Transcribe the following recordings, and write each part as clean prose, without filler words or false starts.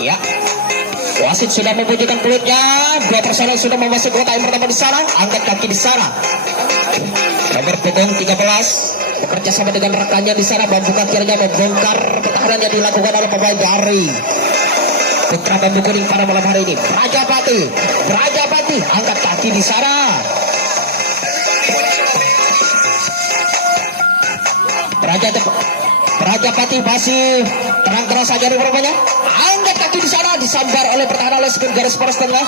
Ya, wasit sudah membunyikan pelutnya. Dua personel sudah memasuki kotak yang pertama di sana. Angkat kaki di sana. Nomor punggung 13 bekerja sama dengan rekannya di sana. Membuka kiranya membongkar pertahanan yang dilakukan oleh pemain dari Putra Bambu Kuning pada malam hari ini. Prajapati angkat kaki di sana. Prajapati masih terang-terang saja rupanya. Angkat kaki di sana, disambar oleh pertahanan Lesbin garis poros tengah.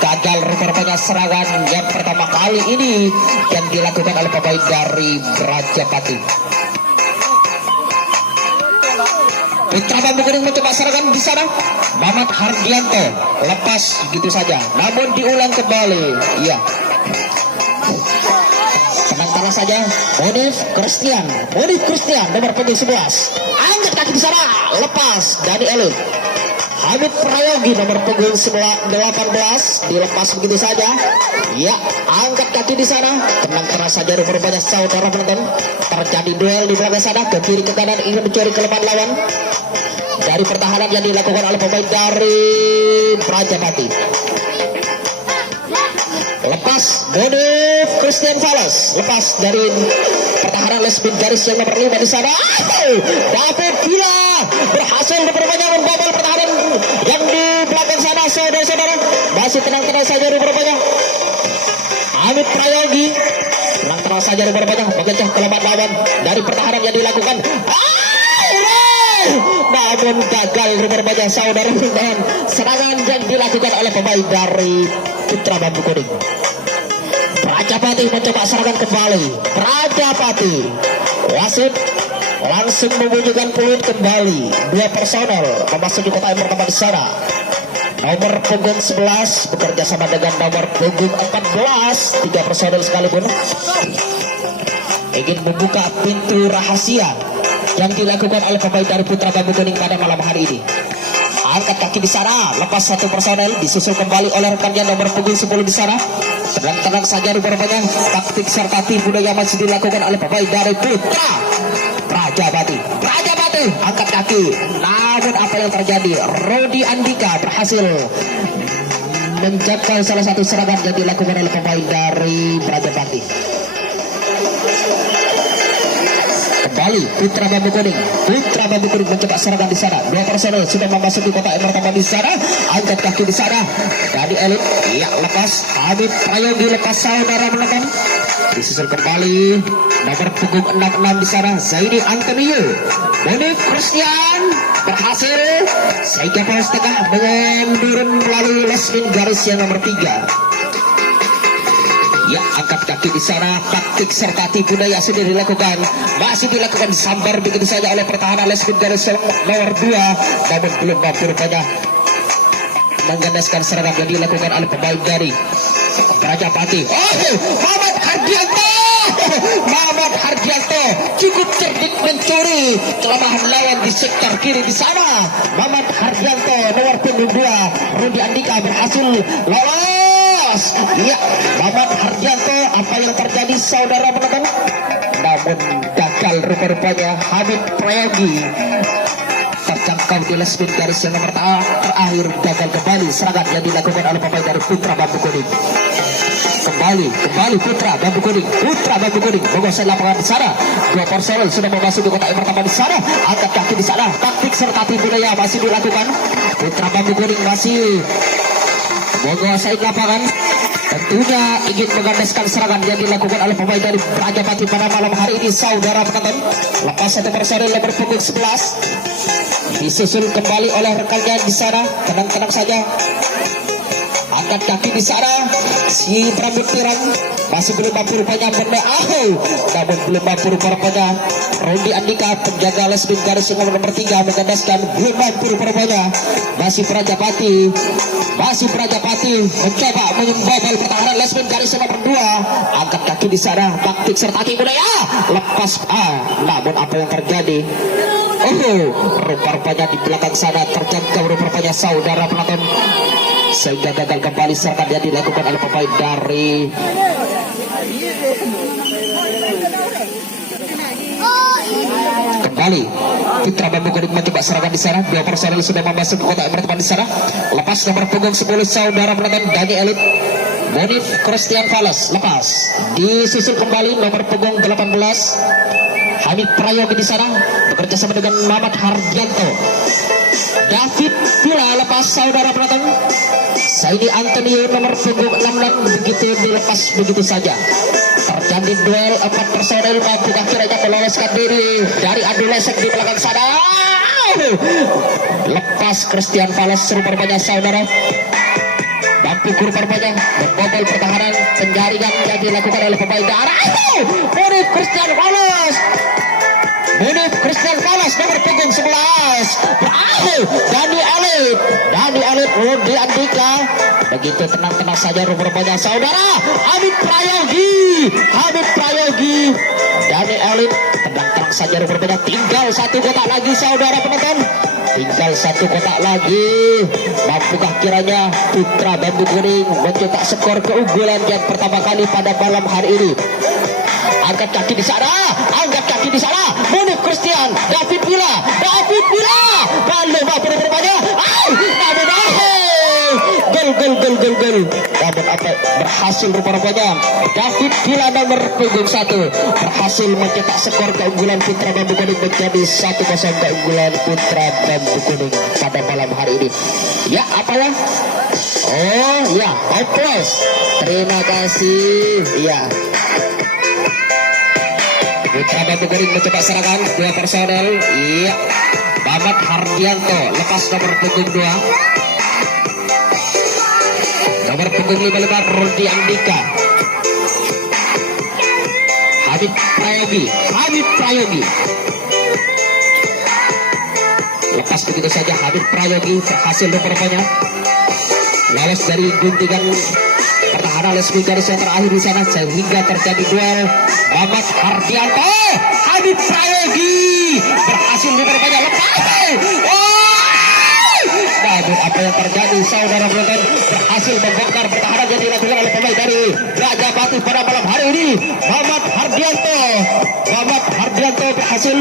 Gagal rupanya serangan yang pertama kali ini yang dilakukan oleh pemain dari Prajapati. Putra Bambu Kuning mencoba serangan di sana. Mamat Hardianto lepas gitu saja, namun diulang kembali. Iya. Tenang saja. Modif Christian nomor punggung 11. Angkat kaki di sana, lepas dari elit. Hamid Prayogi nomor punggung 18 dilepas begitu saja. Ya, angkat kaki di sana. Tenang saja rupanya saudara penonton. Terjadi duel di belakang sana, ke kiri ke kanan ingin mencuri kelemahan lawan. Dari pertahanan yang dilakukan oleh pemain dari Prajapati. Lepas Modif Christian Salas, lepas dari pertahanan Lesbin garis yang nomor 5 di sana. David Gila berhasil rupanya membobol pertahanan yang di belakang sana, saudara-saudara. Masih tenang-tenang saja rupanya. Hamid Prayogi tenang-tenang saja rupanya mengejar kelemahan lawan dari pertahanan yang dilakukan. Namun gagal rupanya saudara, dan serangan yang dilakukan oleh pemain dari Putra Bambu Kuning. Prajapati mencoba serangan kembali. Prajapati, wasit langsung membunyikan peluit kembali. Dua personel memasuki kotak yang pertama di sana. Nomor punggung 11 bekerja sama dengan nomor punggung 14. Tiga personel sekalipun ingin membuka pintu rahasia yang dilakukan oleh pemain dari Putra Bambu Kuning pada malam hari ini. Angkat kaki di sana, lepas satu personel, disusul kembali oleh rekannya nomor punggung 10 di sana. Tenang saja rupanya, taktik serta tipu daya masih dilakukan oleh pemain dari Putra Prajapati. Angkat kaki, namun apa yang terjadi? Rodi Andika berhasil menjaga salah satu serangan yang dilakukan oleh pemain dari Prajapati. Kembali Putra Bambu Kuning mencoba serangan di sana. Dua personel sudah memasuki kotak yang pertama di sana. Angkat kaki di sana dari elit. Ya, lepas Hamid Prayogi, lepas saudara menonton. Disusul kembali nomor punggung 66 di sana, Zaini Antonio. Modif Christian berhasil sehingga poros tengah menurun melalui Lesbin garis yang nomor 3. Ya, angkat kaki di sana, taktik serta tipu daya sudah dilakukan. Masih dilakukan sambar begitu saja oleh pertahanan Lesbin garis nomor 2, namun belum mampu rupanya menggandaskan serangan yang dilakukan oleh pemain dari Prajapati. Mamat Hardianto cukup cerdik mencuri kelemahan lawan di sektor kiri di sana. Mamat Hardianto nomor punggung 2, Rudi Andika berhasil lolos. Ya, Mamat Hardianto, apa yang terjadi saudara penonton? Namun gagal rupanya Hamid Prayogi terjangkau di Lesbin garis yang nomor terakhir. Gagal kembali serangan yang dilakukan oleh pemain dari Putra Bambu Kuning. Kembali Putra Bambu Kuning menguasai lapangan di sana. Dua personel sudah memasuki kotak yang pertama di sana. Angkat kaki di sana, taktik serta tipu daya masih dilakukan. Putra Bambu Kuning masih menguasai lapangan. Tentunya ingin mengandaskan serangan yang dilakukan oleh pemain dari Prajapati pada malam hari ini, saudara penonton. Lepas satu personel nomor punggung 11 disusul kembali oleh rekannya di sana. Tenang saja. Angkat kaki di sana, si Prabut Tirang masih belum mampu rupanya namun belum mampu rupanya Rudi Andika penjaga Lesbin garis yang nomor 3 mengandaskan, belum mampu rupanya. Masih Prajapati mencoba membobol pertahanan Lesbin garis yang nomor 2. Angkat kaki di sana, taktik serta tipu daya, lepas namun apa yang terjadi? Rupanya di belakang sana terjangkau rupanya saudara penonton, sehingga gagal kembali serangan yang dilakukan oleh pemain dari kembali Putra Bambu Kuning mencoba serangan di sana. Dua personel sudah masuk ke kotak berteman di sana. Lepas nomor punggung 10 saudara penonton Dani Elit. Bonif Christian Falas lepas. Disusul kembali nomor punggung 18 Hamid Prayogi di sana bekerja sama dengan Muhammad Hardianto. David Villa lepas saudara penonton. Saidi Antonio nomor punggung 66 begitu dilepas begitu saja. Terjadi duel 4 personel mampu akhirnya meloloskan diri dari adu lesek di belakang sana. Lepas Christian Falas rupanya saudara. Mampu rupanya membobol pertahanan penjaringan yang dilakukan oleh pemain darah. Bonif Christian Falas. Bonif Christian Falas nomor punggung 11 berakhir Dani Alif Rudy Andika begitu tenang-tenang saja rupanya saudara. Hamid Prayogi Dani Alif tenang-tenang saja rupanya. Tinggal satu kotak lagi saudara penonton, tinggal satu kotak lagi. Mampukah kiranya Putra Bambu Kuning mencetak skor keunggulan yang pertama kali pada malam hari ini? Angkat kaki di sana. Bonif Christian, David Villa. Lalu mampu rupanya. Gol. Namun apa berhasil rupanya David Villa nomor punggung 1 berhasil mencetak skor keunggulan Putra Bambu Kuning menjadi 1-0 keunggulan Putra Bambu Kuning pada malam hari ini. Ya apa ya? Oh ya, plus. Terima kasih. Ya. Putra Bambu Kuning mencoba serangan dua personel. Iya. Muhammad Hardianto lepas nomor punggung 2. Nomor punggung 55 Rudy Andika. Hamid Prayogi. Lepas begitu saja Hamid Prayogi berhasil rupanya lolos dari guntingan pertahanan lesbi garis yang terakhir di sana sehingga terjadi duel. Muhammad Hardianto, Hamid Prayogi berhasil rupanya lepas. Namun apa yang terjadi saudara penonton, berhasil membongkar pertahanan yang dilakukan oleh pemain dari Raja Batu pada malam hari ini. Muhammad Hardianto berhasil.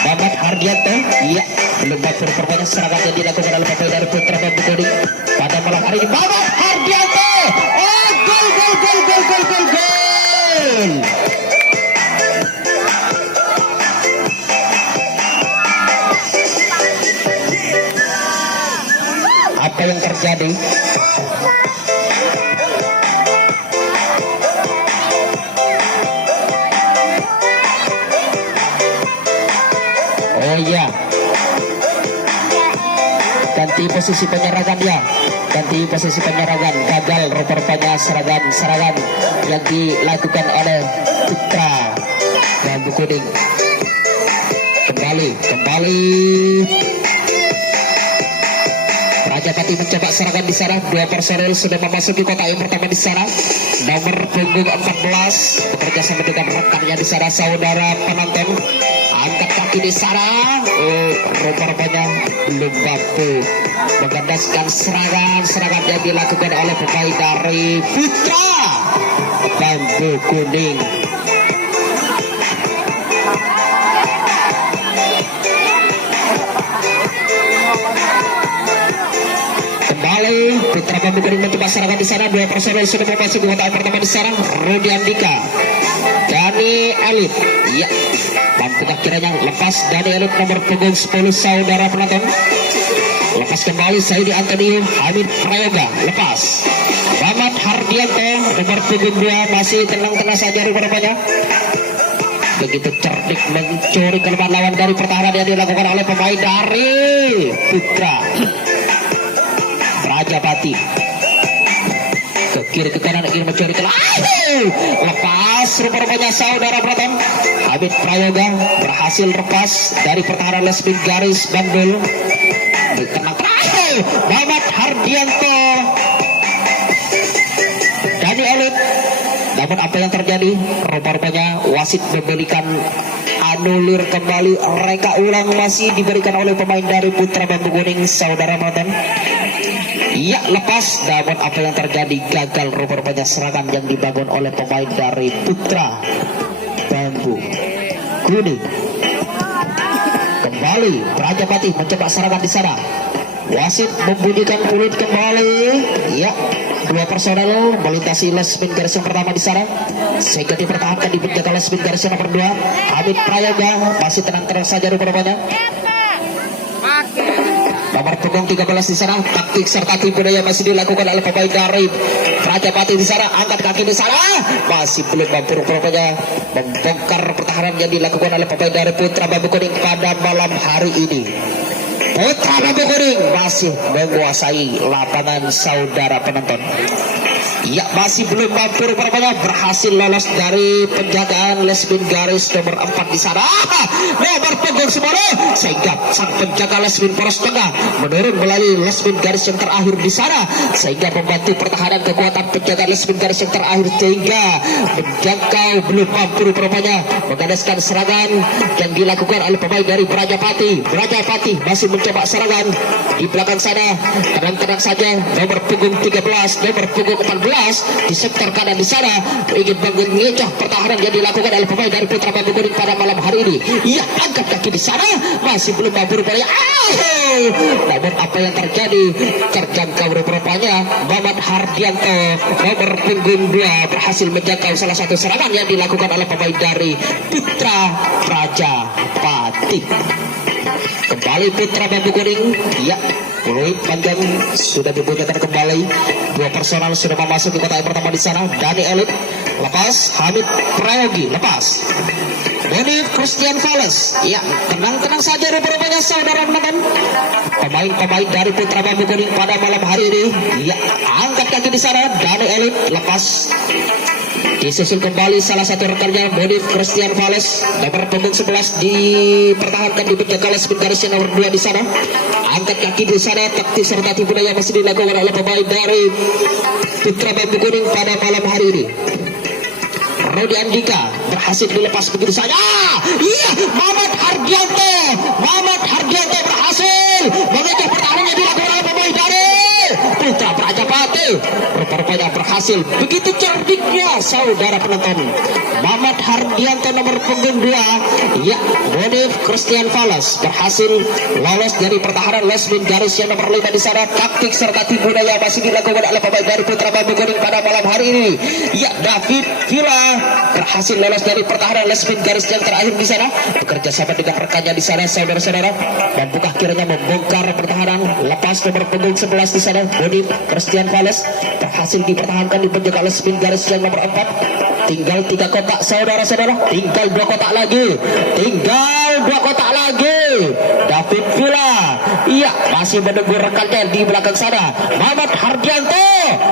Muhammad Hardianto, iya, belum mampu rupanya serangan yang dilakukan oleh pemain dari Putra Bambu Kuning pada malam hari ini. Muhammad Hardianto, gol. Apa yang terjadi? Oh iya, ganti posisi penyerangan dia. Gagal rupanya serangan yang dilakukan oleh Putra Bambu Kuning. Kembali Raja Pati mencoba serangan di sana. Dua personel sudah memasuki kotak yang pertama di sana. Nomor punggung 14 bekerja sama dengan rekannya di sana saudara penonton. Angkat kaki di sana. Rupanya belum mampu mengandaskan serangan yang dilakukan oleh pemain dari Putra Bambu Kuning. Kembali Putra Bambu Kuning mencoba serangan di sana. Dua personel sudah memasuki kotak pertama di sana. Rudy Andika, Dani Elit. Ya, mampukah kiranya lepas Dani Elit nomor punggung 10 saudara penonton. Lepas kembali Saidi Antonio, Hamid Prayoga lepas. Muhammad Hardianto nomor punggung 2 masih tenang-tenang saja rupanya. Begitu cerdik mencuri kelemahan lawan dari pertahanan yang dilakukan oleh pemain dari Putra Raja Pati. Ke kiri ke kanan ingin mencuri kelemahan. Lepas rupanya saudara penonton. Hamid Prayoga berhasil lepas dari pertahanan lesbin garis bandul. Tenang terakhir Muhammad Hardianto, Dani Elit. Namun apa yang terjadi? Rupanya wasit memberikan anulir kembali. Reka ulang masih diberikan oleh pemain dari Putra Bambu Kuning saudara penonton. Iya lepas. Namun apa yang terjadi? Gagal rupanya serangan yang dibangun oleh pemain dari Putra Bambu bambu kuning. Kembali Prajapati mencoba serangan di sana. Wasit membunyikan peluit kembali. Ya, dua personel melintasi Lesmin garis yang pertama di sana, sehingga dipertahankan di penjaga Lesmin garis yang nomor 2. Hamid Prayoga masih tenang-tenang saja rupanya. Nomor punggung 13 di sana, taktik serta tipu daya masih dilakukan oleh pemain dari Prajapati di sana. Angkat kaki di sana, masih belum mampu rupanya membongkar pertahanan yang dilakukan oleh pemain dari Putra Bambu Kuning pada malam hari ini. Putra Bambu Kuning masih menguasai lapangan saudara penonton. Ya, masih belum mampu rupanya berhasil lolos dari penjagaan Lesmin garis nomor 4 di sana. Nomor punggung 10, sehingga sang penjaga Lesmin poros tengah menurun melalui Lesmin garis yang terakhir di sana, sehingga membantu pertahanan kekuatan penjaga Lesmin garis yang terakhir, sehingga menjangkau belum mampu rupanya mengandaskan serangan yang dilakukan oleh pemain dari Prajapati. Prajapati masih mencoba serangan di belakang sana. Tenang-tenang saja nomor punggung 13, nomor punggung 14 di sektor kanan di sana ingin mengecoh pertahanan yang dilakukan oleh pemain dari Putra Bambu Kuning pada malam hari ini. Ia angkat kaki di sana, masih belum mampu rupanya. Namun apa yang terjadi, terjangkau rupanya Mamat Hardianto nomor punggung 2 berhasil menjangkau salah satu serangan yang dilakukan oleh pemain dari Putra Prajapati. Kembali Putra Bambu Kuning. Ya, peluit panjang sudah dibunyikan kembali. Dua personal sudah memasuki kotak yang pertama di sana. Dani Elit lepas, Hamid Prayogi lepas, Boni Christian Fales. Ya, tenang-tenang saja rupanya saudara penonton. Pemain-pemain dari Putra Bambu Kuning pada malam hari ini. Ya, angkat kaki di sana. Dani Elit lepas, disusul kembali salah satu rekannya Boni Christian Fales. Nomor punggung 11 dipertahankan di penjaga Lesmin garis yang nomor 2 di sana. Angkat kaki di sana, taktik serta tipu daya masih dilakukan oleh pemain dari Putra Bambu Kuning pada malam hari ini. Rudi Andika berhasil dilepas begitu saja. Iya, Mamat Hardianto berhasil mengejar pertahanan yang dilakukan oleh pemain dari Putra Prajapati. Rupanya berhasil begitu cerdiknya saudara penonton. Mamat Hardianto nomor punggung 2. Ya, Boni Christian Fales berhasil lolos dari pertahanan Lesmin garis yang nomor 5 di sana. Taktik serta tipu daya masih dilakukan oleh pemain dari Putra Bambu Kuning pada malam hari ini. Ya, David Villa berhasil lolos dari pertahanan Lesmin garis yang terakhir di sana. Bekerja sama dengan rekannya di sana saudara-saudara, dan buka kiranya membongkar pertahanan. Lepas nomor punggung 11 di sana, Boni Christian Fales berhasil dipertahankan di penjaga Lesmin garis yang nomor 4. Tinggal 3 kotak saudara-saudara, tinggal 2 kotak lagi, David Villa, iya, masih menunggu rekannya di belakang sana. Mamat Hardianto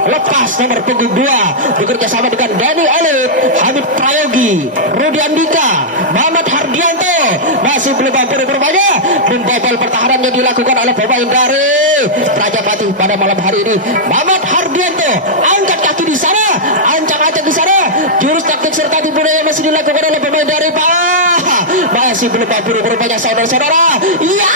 lepas nomor punggung 2 bekerja sama dengan Dani Elit, Hamid Prayogi, Rudi Andika. Mamat Hardianto masih belum mampu rupanya membobol pertahanan yang dilakukan oleh pemain dari Prajapati pada malam hari ini. Mamat Hardianto angkat kaki di sana, ancang-ancang di sana. Jurus taktik serta tipu daya masih dilakukan oleh pemain dari masih belum mampu rupanya saudara-saudara. Ya,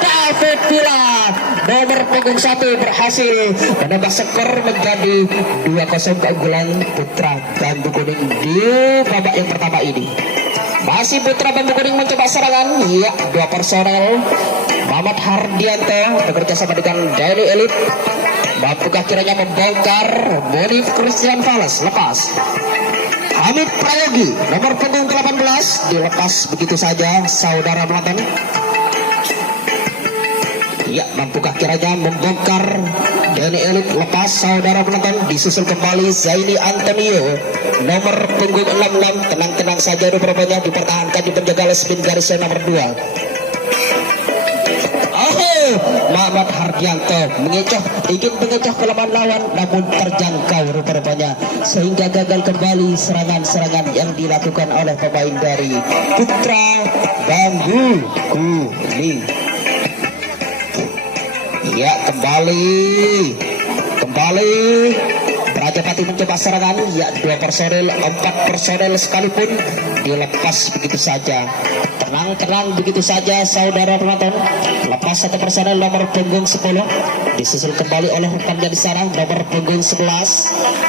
David Villa nomor punggung 1 berhasil menambah skor menjadi 2-0 keunggulan Putra Bambu Kuning di babak yang pertama ini. Masih Putra Bambu Kuning mencoba serangan. Ya, 2 personel. Mamat Hardianto bekerja sama dengan Dani Elit. Mampukah kiranya membongkar? Boni Christian Fales lepas. Hamid Prayogi nomor punggung 18 dilepas begitu saja saudara penonton. Ya, mampukah kiranya membongkar? Dani Elit lepas saudara penonton. Disusul kembali Zaini Antonio nomor punggung 66. Tenang-tenang saja rupanya dipertahankan di penjaga Lesmin garis yang nomor 2. Mamat Hardianto ingin mengecoh kelemahan lawan, namun terjangkau rupanya, sehingga gagal kembali serangan-serangan yang dilakukan oleh pemain dari Putra Bambu Kuning. Ya, kembali Brajapati mencoba serangan, ya 2 personel, 4 personel sekalipun dilepas begitu saja. Tenang-tenang begitu saja saudara penonton. Lepas 1 personel nomor punggung 10, disusul kembali oleh rekannya di sana nomor punggung 11.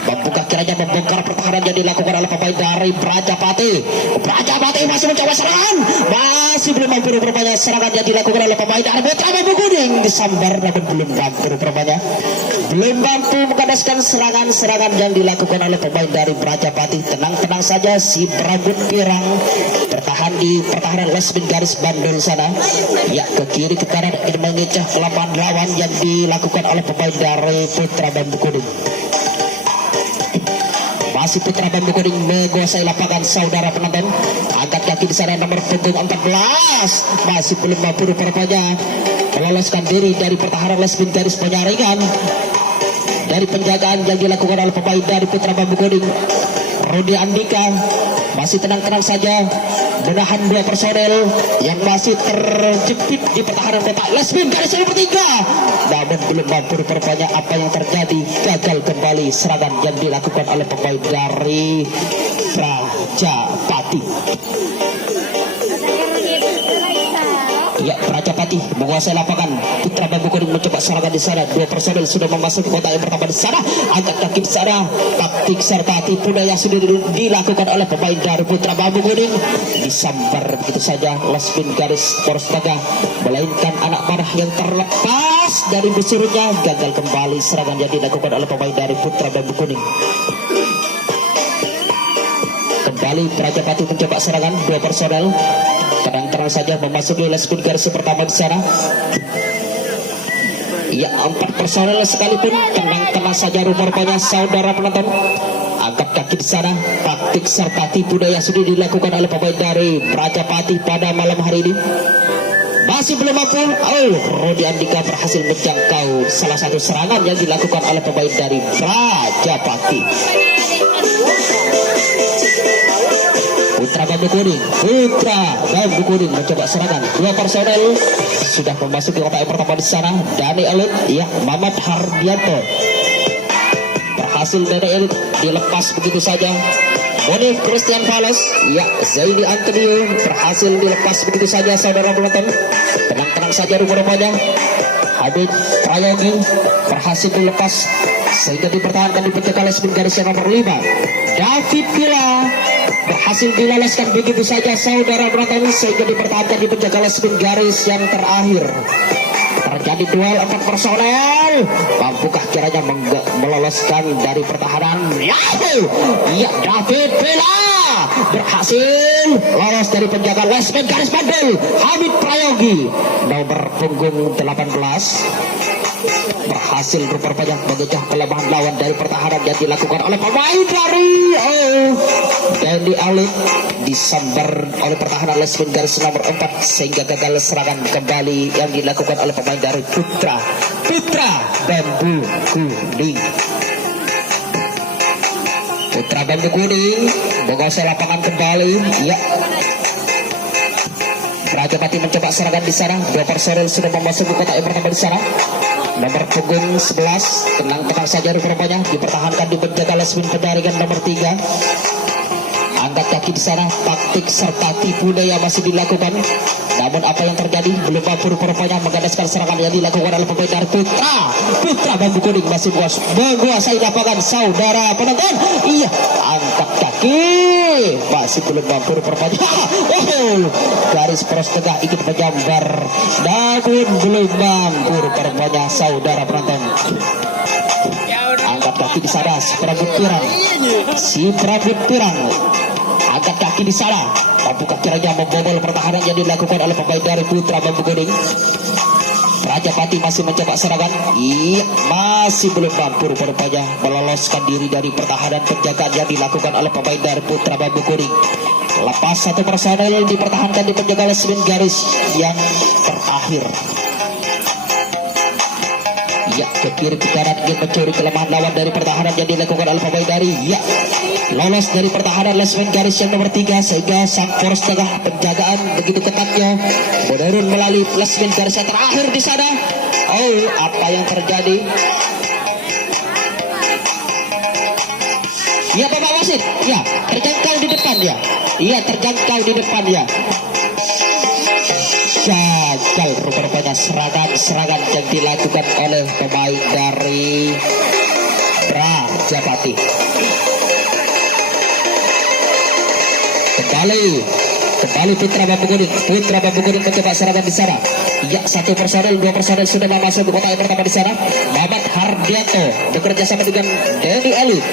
Membuka kiranya membongkar pertahanan yang dilakukan oleh pemain dari Brajapati. Brajapati masih mencoba serangan, masih belum mampu rupanya serangan yang dilakukan oleh pemain dari Putra Bambu Kuning. Disambar namun belum mampu rupanya, belum mampu menggadaskan serangan-serangan yang dilakukan oleh pemain dari Brajapati. Tenang-tenang saja si berambut pirang bertahan di pertahanan Lesmin garis bandul sana. Ya, ke kiri ke kanan ingin mengecah kelemahan lawan yang dilakukan oleh pemain dari Putra Bambu Kuning. Masih Putra Bambu Kuning menguasai lapangan saudara penonton. Angkat kaki di sana nomor punggung 14, masih belum mampu rupanya meloloskan diri dari pertahanan Lesmin garis penyaringan dari penjagaan yang dilakukan oleh pemain dari Putra Bambu Kuning. Rudi Andika masih tenang-tenang saja menahan 2 personel yang masih terjepit di pertahanan kota Lesmin garis nomor 3, namun belum mampu rupanya apa yang terjadi. Gagal kembali serangan yang dilakukan oleh pemain dari Brajapati. Ya, Brajapati menguasai lapangan. Putra Bambu Kuning mencoba serangan di sana. 2 personel sudah memasuki kota yang pertama di sana. Angkat kaki di sana. Taktik serta tipu daya sudah dilakukan oleh pemain dari Putra Bambu Kuning. Disambar begitu saja Lesmin garis poros tengah, melainkan anak panah yang terlepas dari busurnya. Gagal kembali serangan yang dilakukan oleh pemain dari Putra Bambu Kuning. Kembali Brajapati mencoba serangan. 2 personel terang-terang saja memasuki Lesmin garis pertama di sana. Ya, 4 personel sekalipun tenang-tenang saja rupanya saudara penonton. Angkat kaki di sana. Taktik serta tipu daya sudah dilakukan oleh pemain dari Brajapati pada malam hari ini. Masih belum mampu. Rudi Andika berhasil menjangkau salah satu serangan yang dilakukan oleh pemain dari Brajapati. Putra Bambu Kuning mencoba serangan. 2 personel sudah memasuki kota yang pertama di sana. Dani Elit, ya, Mamat Hardianto berhasil. Dani Elit dilepas begitu saja. Bonif Christian Palace, ya, Zaini Antonio berhasil dilepas begitu saja saudara penonton. Tenang-tenang saja rupanya. Habib Prayogi berhasil dilepas sehingga dipertahankan di penjaga Lesmin garis yang nomor 5. David Villa berhasil diloloskan begitu saja saudara penonton sehingga dipertahankan di penjaga Lesmin garis yang terakhir. Terjadi duel 4 personel. Mampukah kiranya meloloskan dari pertahanan? Ya, David Villa berhasil lolos dari penjaga Lesmin garis bandul. Hamid Prayogi nomor punggung 18 berhasil rupanya mengecah kelemahan lawan dari pertahanan yang dilakukan oleh pemain dari Dani Alif. Disambar oleh pertahanan Lesmin garis nomor 4 sehingga gagal serangan kembali yang dilakukan oleh pemain dari Putra Bambu Kuning. Putra Bambu Kuning menguasai lapangan kembali. Ya, Brajapati mencoba serangan di sana. 2 personel sudah memasuki kota yang pertama di sana. Nomor punggung 11 tenang-tenang saja rupanya dipertahankan di penjaga Lesmin penjaringan nomor 3. Angkat kaki di sana. Taktik serta tipu daya masih dilakukan. Namun apa yang terjadi belum mampu rupanya menggadaskan serangan yang dilakukan oleh pemain dari Putra Bambu Kuning masih menguasai lapangan saudara penonton. Iya, angkat kaki masih belum mampu rupanya. Garis poros tengah ingin menjambar namun belum mampu rupanya saudara penonton. Angkat kaki di sana si Prabut Pirang angkat kaki di sana. Mampukah kiranya membobol pertahanan yang dilakukan oleh pemain dari Putra Bambu Kuning? Brajapati masih mencoba serangan. Iya, masih belum mampu rupanya meloloskan diri dari pertahanan penjagaan yang dilakukan oleh pemain dari Putra Bambu Kuning. Lepas 1 personel dipertahankan di penjaga Lesmin garis yang terakhir. Ya, ke kiri ke kanan ingin mencuri kelemahan lawan dari pertahanan yang dilakukan oleh pemain dari lolos dari pertahanan Lesmin garis yang nomor 3 sehingga sang poros tengah penjagaan begitu ketatnya menurun melalui Lesmin garis yang terakhir di sana. Apa yang terjadi? Ya, terjangkau di depan ya. Iya, terjangkau di depan ya. Gagal rupa-rupanya serangan yang dilakukan oleh pemain dari Prajapati. Kembali Putra Bambu Kuning mencoba serangan di sana. Ya, satu personel, dua personel sudah masuk di kotak yang pertama di sana. Mamat Hardianto bekerja sama dengan Denny Elit.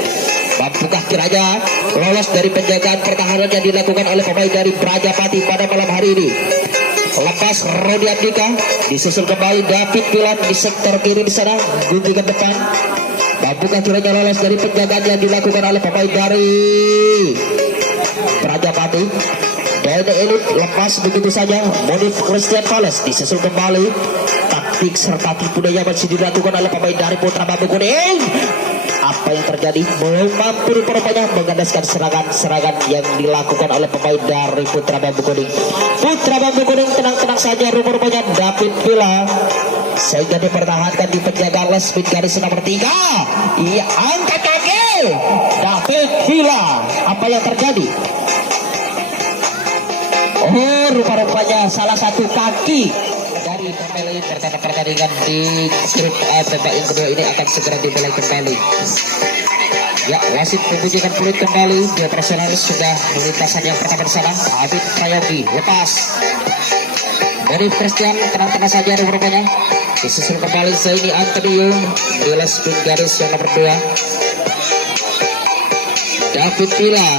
Mampukah kiranya lolos dari penjagaan pertahanan yang dilakukan oleh pemain dari Prajapati pada malam hari ini? Lepas Rodi Andika, disusul kembali David Pilan di sektor kiri di sana, guntingan depan. Mampukah kiranya lolos dari penjagaan yang dilakukan oleh pemain dari Prajapati? Denny Elit lepas begitu saja. Monif Christian Fales disusul kembali. Taktik serta tipu daya masih dilakukan oleh pemain dari Putra Bambu Kuning. Apa yang terjadi? Belum mampu rupanya mengandaskan serangan yang dilakukan oleh pemain dari Putra Bambu Kuning. Putra Bambu Kuning tenang-tenang saja rupanya David Villa, sehingga dipertahankan di penjagaan Lesmin garis nomor 3. Ia angkat kaki David Villa. Apa yang terjadi? Oh, rupa-rupanya salah satu kaki dari pemain pertandingan di grup A babak yang kedua ini akan segera dimulai kembali. Ya, wasit membunyikan peluit kembali. Dua personel sudah melintasan yang pertama di sana. Habib Prayogi lepas. Dari Christian tenang-tenang saja rupanya. Disusul kembali Zaini Antonio di Lesmin garis yang nomor 2. David Villa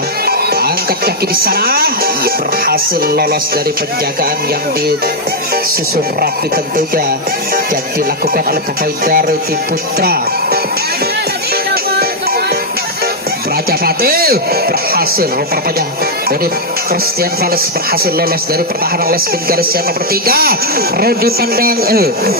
angkat kaki di sana. Ia berhasil lolos dari penjagaan yang disusun rapi tentunya yang dilakukan oleh pemain dari tim Putra Prajapati. Berhasil rupanya Monif Christian Fales berhasil lolos dari pertahanan Lesmin garis yang nomor 3. Rodi Pandang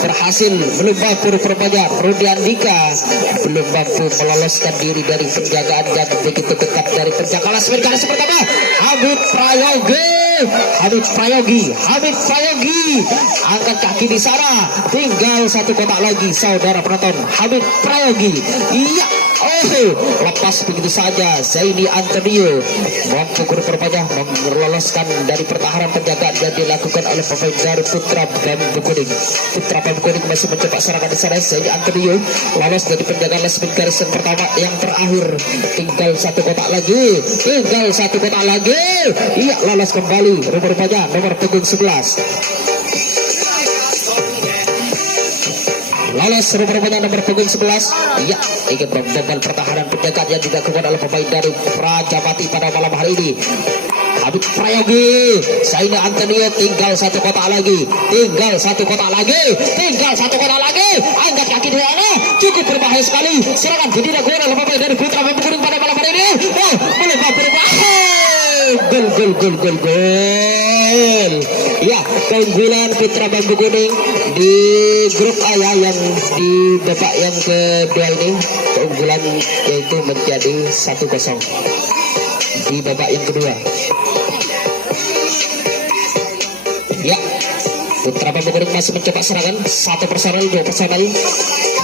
berhasil, belum mampu rupanya Rodi Andika belum mampu meloloskan diri dari penjagaan yang begitu ketat dari penjagaan Lesmin garis pertama. Habib Prayogi angkat kaki di sana. Tinggal satu kotak lagi saudara penonton. Habib Prayogi, iya, lepas begitu saja. Zaini Antonio mampu rupanya meloloskan dari pertahanan penjagaan yang dilakukan oleh pemain dari Putra Bambu Kuning. Putra Bambu Kuning masih mencoba serangan di sana. Zaini Antonio lolos dari penjagaan Lesmin garis yang pertama yang terakhir. Tinggal satu kotak lagi. Iya, lolos kembali rupanya nomor punggung 11. Lolos rupanya nomor punggung 11. Iya, ingin membobol pertahanan penjagaan yang dilakukan oleh pemain dari Prajapati pada malam hari ini. Habib Prayogi, Zaini Antonio, tinggal satu kotak lagi. Angkat kaki di sana, cukup berbahaya sekali. Serangan dilakukan oleh pemain dari Putra Bambu Kuning pada malam hari ini. Belum mampu gol. Ya, keunggulan Putra Bambu Kuning di grup A ya, yang di babak yang kedua ini keunggulan yaitu menjadi 1-0 di babak yang kedua. Ya, Putra Bambu Kuning masih mencoba serangan. Satu personel, dua personel.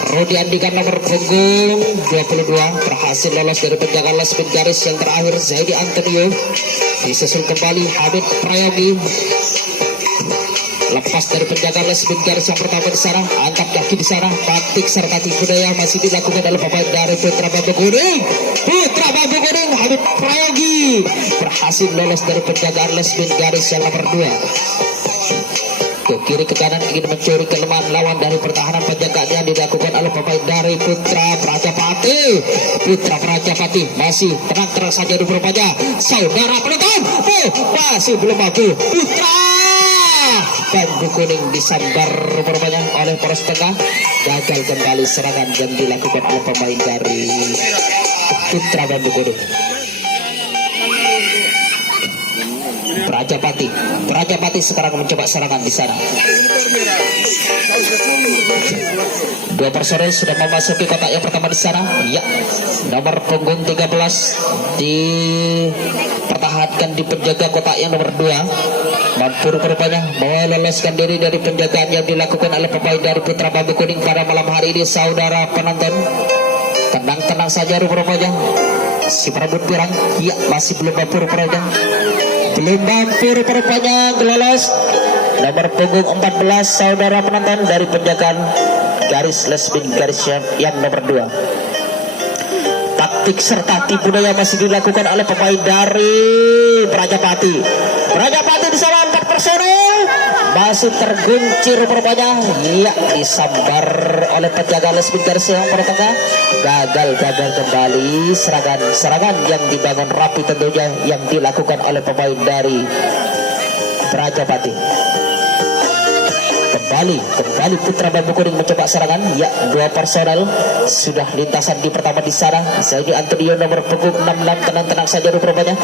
Rodi Andika nomor punggung 22 berhasil lolos dari penjagaan Lesmin garis yang terakhir. Zaini Antonio disusul kembali Habib Prayogi. Lepas dari penjagaan Lesmin garis yang pertama di sana. Angkat kaki di sana. Taktik serta tipu daya masih dilakukan oleh pemain dari Putra Bambu Kuning. Habib Prayogi berhasil lolos dari penjagaan Lesmin garis yang nomor 2. Ke kiri ke kanan ingin mencuri kelemahan lawan dari pertahanan penjagaan yang dilakukan oleh pemain dari Putra Prajapati. Masih tenang saja rupanya saudara penonton. Masih belum mampu. Putra Bambu Kuning disambar rupanya oleh poros tengah. Gagal kembali serangan yang dilakukan oleh pemain dari Putra Bambu Kuning. Prajapati sekarang mencoba serangan di sana. Dua personel sudah memasuki kotak yang pertama di sana. Ya, nomor punggung 13 dipertahankan di penjaga kotak yang nomor 2. Mampu rupanya meloloskan diri dari penjagaan yang dilakukan oleh pemain dari Putra Bambu Kuning pada malam hari ini saudara penonton. Tenang saja rupanya. si Prabut Pirang, ya masih belum mampu rupanya. Belum mampu rupanya lolos. Nomor punggung 14 saudara penonton dari penjagaan garis lesbin garis yang nomor 2. Taktik serta tipu daya masih dilakukan oleh pemain dari Prajapati. Prajapati di sana 4 personel masih terguncir rupanya. Iya, disambar oleh penjaga lesbin garis yang pertengah. Gagal kembali serangan yang dibangun rapi tentunya yang dilakukan oleh pemain dari Prajapati. Kembali Putra Bambu Kuning mencoba serangan. Ya, 2 personel sudah lintasan di pertama di sana. Zaidi Antonio nomor punggung 66 tenang saja rupanya.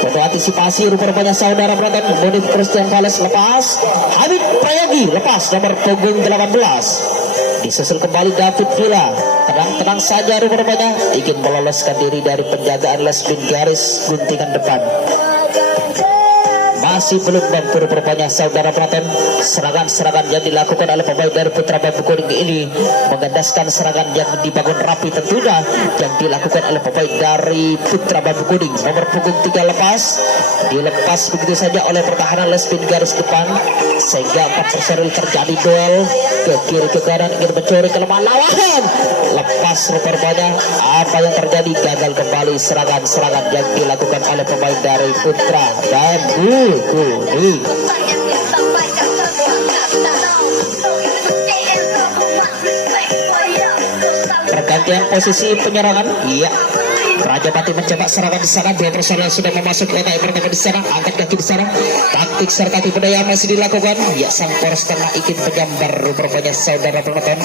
Untuk antisipasi rupanya saudara penonton, Monif Christian Vales lepas. Habib Prayogi lepas nomor punggung 18. Disusul kembali David Villa. Tenang saja rupanya, ingin meloloskan diri dari penjagaan lesbin garis guntingan depan. Masih belum mampu rupanya saudara penonton. Serangan yang dilakukan oleh pemain dari Putra Bambu Kuning ini mengandaskan serangan yang dibangun rapi tentunya yang dilakukan oleh pemain dari Putra Bambu Kuning. Nomor punggung 3 dilepas begitu saja oleh pertahanan lesbin garis depan, sehingga 4 personel terjadi duel ke kiri ke kanan ingin mencuri kelemahan lawan. Lepas rupanya apa yang terjadi, gagal kembali serangan yang dilakukan oleh pemain dari Putra Bambu Kuning. Pergantian posisi penyerangan. Iya, Prajapati mencoba serangan di sana. 2 personel sudah memasuki kotak pertama di sana. Angkat kaki di sana. Taktik serta tipu daya masih dilakukan. Ya, sang poros tengah ingin menyambar rupanya saudara penonton.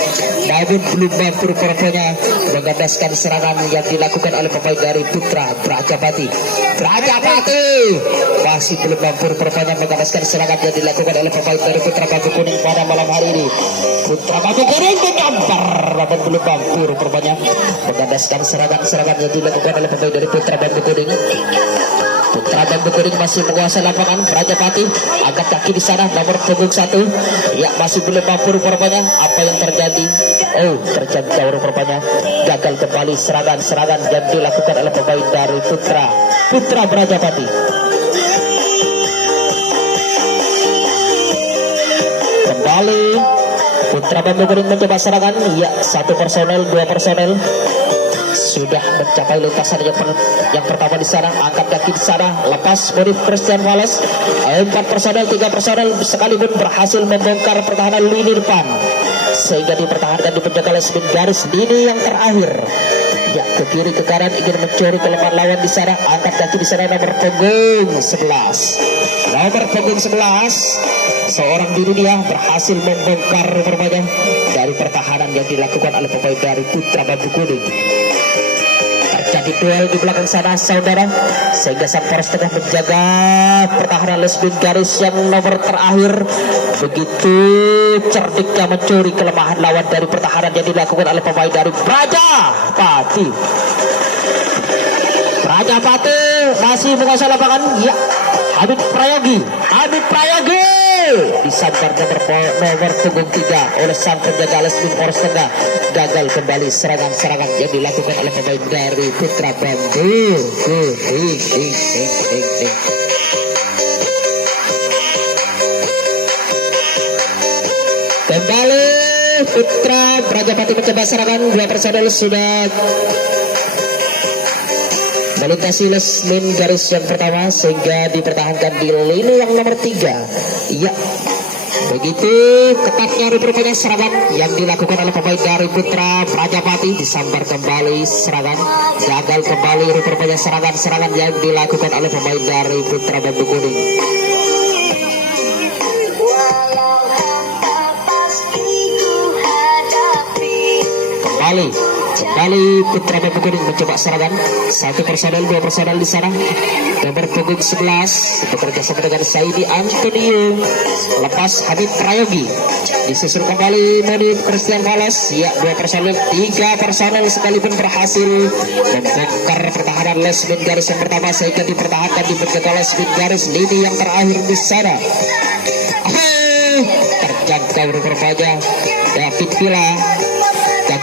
Namun belum mampu rupanya mengandaskan serangan yang dilakukan oleh pemain dari Putra Prajapati. Masih belum mampu rupanya mengandaskan serangan yang dilakukan oleh pemain dari Putra Bambu Kuning pada malam hari ini. Putra Bambu Kuning menyambar, namun belum mampu rupanya mengandaskan serangan yang dilakukan oleh pemain dari Putra Bambu Kuning. Putra Bambu Kuning masih menguasai lapangan. Prajapati angkat kaki di sana nomor punggung 1. Ya, masih belum mampu rupanya. Apa yang terjadi? Oh, terjangkau rupanya. Gagal kembali serangan yang dilakukan oleh pemain dari Putra Prajapati. Kembali Putra Bambu Kuning mencoba serangan. Ya, 1 personel, 2 personel sudah mencapai lintasan yang pertama di sana. Angkat kaki di sana, lepas Monif Christian Vales. 4 personel, 3 personel sekalipun berhasil membongkar pertahanan lini depan, sehingga dipertahankan di penjaga lesbin garis lini yang terakhir. Ya, ke kiri ke kanan ingin mencuri kelemahan lawan di sana. Angkat kaki di sana nomor punggung 11. Nomor punggung 11, seorang diri dia berhasil membongkar rupanya dari pertahanan yang dilakukan oleh pemain dari Putra Bambu Kuning. Terjadi duel di belakang sana saudara, sehingga sang poros tengah menjaga pertahanan lesbin garis yang nomor terakhir. Begitu cerdiknya mencuri kelemahan lawan dari pertahanan yang dilakukan oleh pemain dari Prajapati. Prajapati masih menguasai lapangan. Ya, Habib Prayogi disambar nomor punggung 3 oleh sang penjaga lesbin poros tengah. Gagal kembali serangan yang dilakukan oleh pemain dari Putra Bambu Kuning. Kembali Putra Prajapati mencoba serangan. 2 personel sudah melintasi lesbin garis yang pertama, sehingga dipertahankan di lini yang nomor 3. Iya, begitu ketatnya rupanya serangan yang dilakukan oleh pemain dari Putra Prajapati. Disambar kembali serangan, gagal kembali rupanya serangan yang dilakukan oleh pemain dari Putra Bambu Kuning. Kembali Putra Bambu Kuning mencoba serangan. 1 personel, 2 personel di sana. Nomor punggung 11 bekerja sama dengan Zaidi Antonio. Lepas Habib Prayogi. Disusul kembali Monif Christian Vales. Ya, 2 personel, 3 personel sekalipun berhasil membongkar pertahanan lesbin garis yang pertama, sehingga dipertahankan di penjaga lesbin garis lini yang terakhir di sana. Terjangkau rupanya David Villa.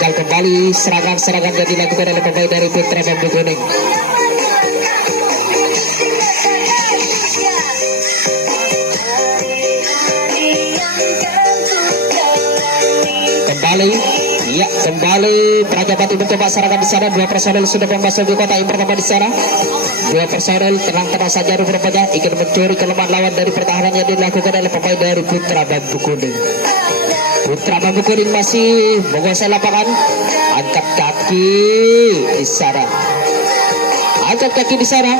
gagal kembali serangan-serangan yang dilakukan oleh pemain dari Putra Bambu Kuning. Kembali Prajapati mencoba serangan di sana. Dua personel sudah memasuki kotak yang pertama di sana. Dua personel tenang-tenang saja rupanya ingin mencuri kelemahan lawan dari pertahanan yang dilakukan oleh pemain dari Putra Bambu Kuning. Putra Bambu Kuning masih menguasai lapangan. Angkat kaki di sana.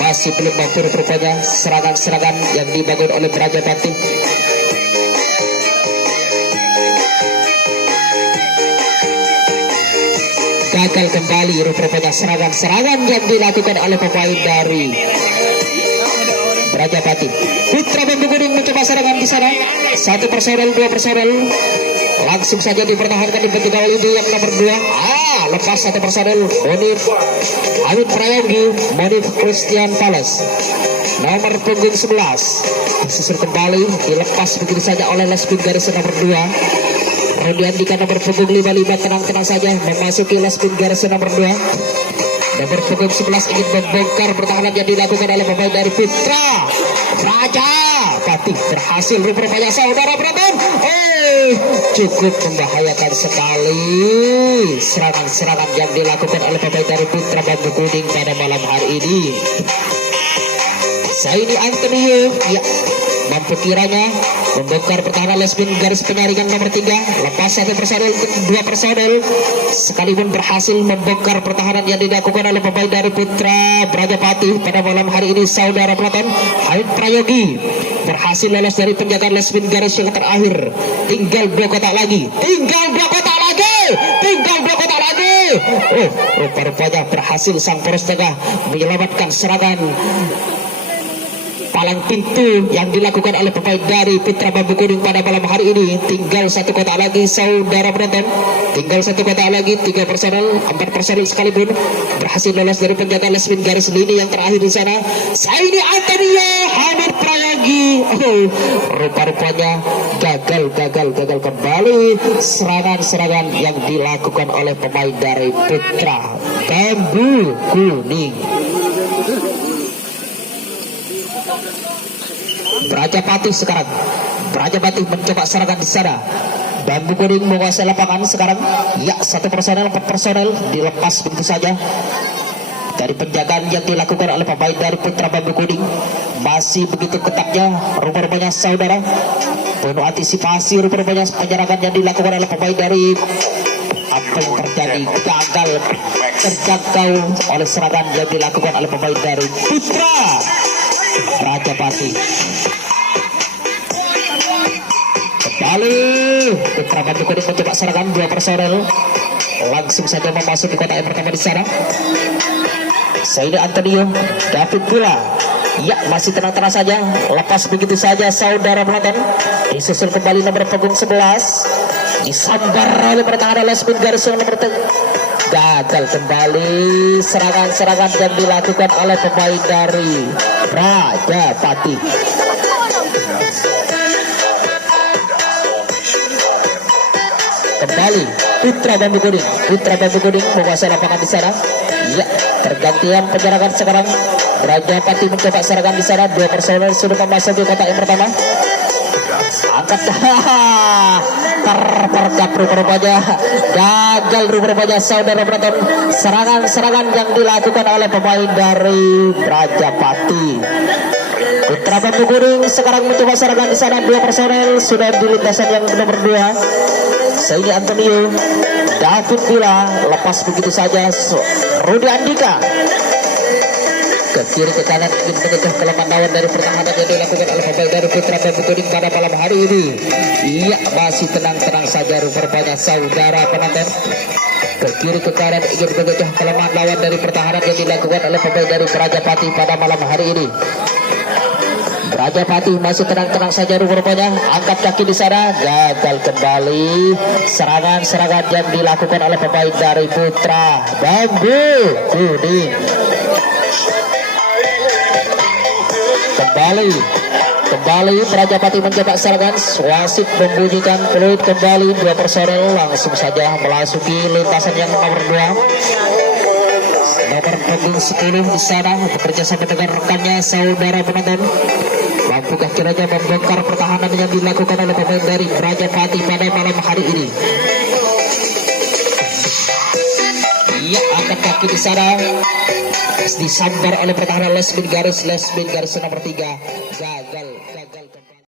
Masih belum mampu rupanya serangan-serangan yang dibangun oleh Prajapati. Gagal kembali rupanya serangan-serangan yang dilakukan oleh pemain dari Prajapati. Putra Bambu Kuning mencoba serangan di sana. Satu personel, dua personel langsung saja dipertahankan di bentuk awal ini yang nomor 2. Lepas satu personel Monif Amit Prayogi, Monif Christian Palace nomor punggung 11 disusul kembali, dilepas begitu saja oleh Lespin garis nomor 2. Rudy Andika nomor punggung 55 tenang-tenang saja memasuki Lespin garis nomor 2. Nomor punggung 11 ingin membongkar pertahanan yang dilakukan oleh pemain dari Putra Prajapati. Berhasil rupanya saudara penonton. Cukup membahayakan sekali serangan-serangan yang dilakukan oleh pemain dari Putra Bambu Kuning pada malam hari ini. Saini Antonio mampu kiranya membongkar pertahanan Lespin garis penyaringan nomor 3. Lepas satu personel, dua personel sekalipun berhasil membongkar pertahanan yang dilakukan oleh pemain dari Putra Prajapati pada malam hari ini. Saudara penonton, Amit Prayogi berhasil lolos dari penjagaan Lespin garis yang terakhir. Tinggal dua kotak lagi. Rupanya berhasil sang poros tengah menyelamatkan serangan palang pintu yang dilakukan oleh pemain dari Putra Bambu Kuning pada malam hari ini. Tinggal satu kotak lagi saudara penonton. Tinggal satu kotak lagi. 3 personel, 4 personel sekalipun berhasil lolos dari penjagaan Lespin garis lini yang terakhir di sana. Saini Antonio Hamid Prayogi. Rupa-rupanya gagal kembali serangan-serangan yang dilakukan oleh pemain dari Putra Bambu Kuning. Prajapati mencoba serangan di sana. Bambu Kuning menguasai lapangan sekarang. Satu personel, 4 personel dilepas begitu saja dari penjagaan yang dilakukan oleh pemain dari Putra Bambu Kuning. Masih begitu ketatnya rupanya saudara. Penuh antisipasi rupanya penyerangan yang dilakukan oleh pemain dari apa yang terjadi, gagal terjangkau oleh serangan yang dilakukan oleh pemain dari Putra Prajapati. Kembali Putra Bambu Kuning mencoba serangan. 2 personel langsung saja memasuki kotak yang pertama di sana. Saini Antonio, David pula masih tenang-tenang saja. Lepas begitu saja saudara penonton. Disusul kembali nomor punggung 11. Disambar oleh pertahanan Lespin garis yang nomor 3. Gagal kembali serangan-serangan yang dilakukan oleh pemain dari Prajapati. Kembali Putra Bambu Kuning menguasai lapangan di sana. Tergantian penyerangan sekarang. Prajapati mencoba serangan di sana. 2 personel sudah memasuki kotak yang pertama. Angkat terpergap rupanya. Gagal rupanya saudara penonton. Serangan-serangan yang dilakukan oleh pemain dari Prajapati. Putra Bambu Kuning sekarang mencoba serangan di sana. 2 personel sudah di lintasan yang nomor 2. Saini Antonio, David pula lepas begitu saja. Rudy Andika ke kiri ke kanan ingin mencegah kelemahan lawan dari pertahanan yang dilakukan oleh pemain dari Putra Bambu Kuning pada malam hari ini. Masih tenang-tenang saja rupanya saudara penonton. Ke kiri ke kanan ingin mencegah kelemahan lawan dari pertahanan yang dilakukan oleh pemain dari Prajapati pada malam hari ini. Prajapati masih tenang-tenang saja rupanya. Angkat kaki di sana. Gagal kembali serangan-serangan yang dilakukan oleh pemain dari Putra Bambu Kuning. Kembali Prajapati mencetak serangan. Wasit membunyikan peluit kembali. Dua personel langsung saja memasuki lintasan yang nomor 2. Nomor punggung 10 di sana bekerja sama dengan rekannya saudara penonton. Mampukah kiranya membongkar pertahanan yang dilakukan oleh pemain dari Prajapati pada malam hari ini? Ia angkat kaki di sana, disambar oleh pertahanan Lesmin garis nomor 3. Gagal.